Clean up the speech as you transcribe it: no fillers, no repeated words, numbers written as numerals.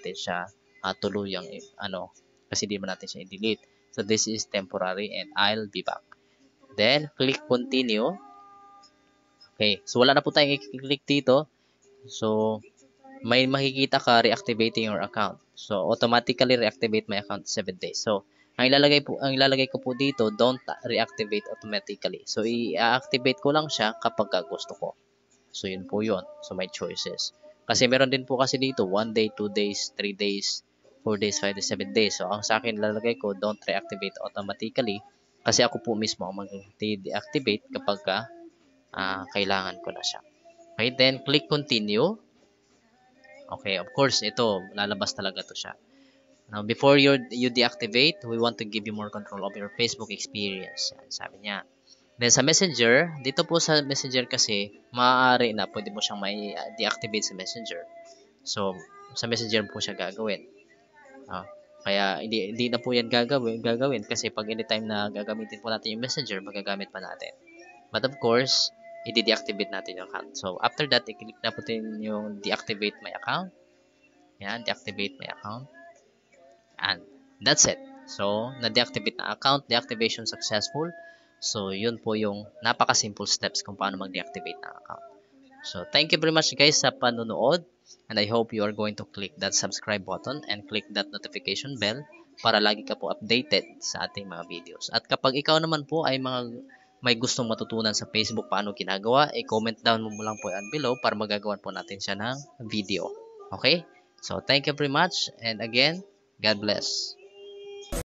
natin siya tuluyang kasi di man natin siya i-delete. So this is temporary and I'll be back. Then click continue. Okay, so wala na po tayong i-click dito. So may makikita ka reactivating your account. So automatically reactivate my account 7 days. So ang ilalagay ko po dito, don't reactivate automatically. So i-activate ko lang siya kapag gusto ko. So yun po yun. So may choices. Kasi meron din po kasi dito 1 day, 2 days, 3 days, 4 days, 5 days, 7 days. So ang sa akin ilalagay ko, don't reactivate automatically. Kasi ako po mismo ang mag-deactivate kapag kailangan ko na siya. Okay, then click continue. Okay, of course, ito, lalabas talaga to siya. Now, before you deactivate, we want to give you more control of your Facebook experience. Yan, sabi niya. Then, sa Messenger, dito po sa Messenger kasi, maaari na pwede mo siyang may deactivate sa Messenger. So, sa Messenger po siya gagawin. Kaya, hindi na po yan gagawin kasi pag anytime na gagamitin po natin yung Messenger, magagamit pa natin. But of course, i-deactivate natin yung account. So, after that, i-click na po yung deactivate my account. Yan, deactivate my account. And that's it. So, na-deactivate na account, deactivation successful. So, yun po yung napaka-simple steps kung paano mag-deactivate ng account. So, thank you very much guys sa panonood. And I hope you are going to click that subscribe button and click that notification bell para lagi ka po updated sa ating mga videos. At kapag ikaw naman po ay may gustong matutunan sa Facebook paano ginagawa, i-comment down mo lang po yan below para magagawan po natin siya ng video. Okay? So, thank you very much. And again, God bless.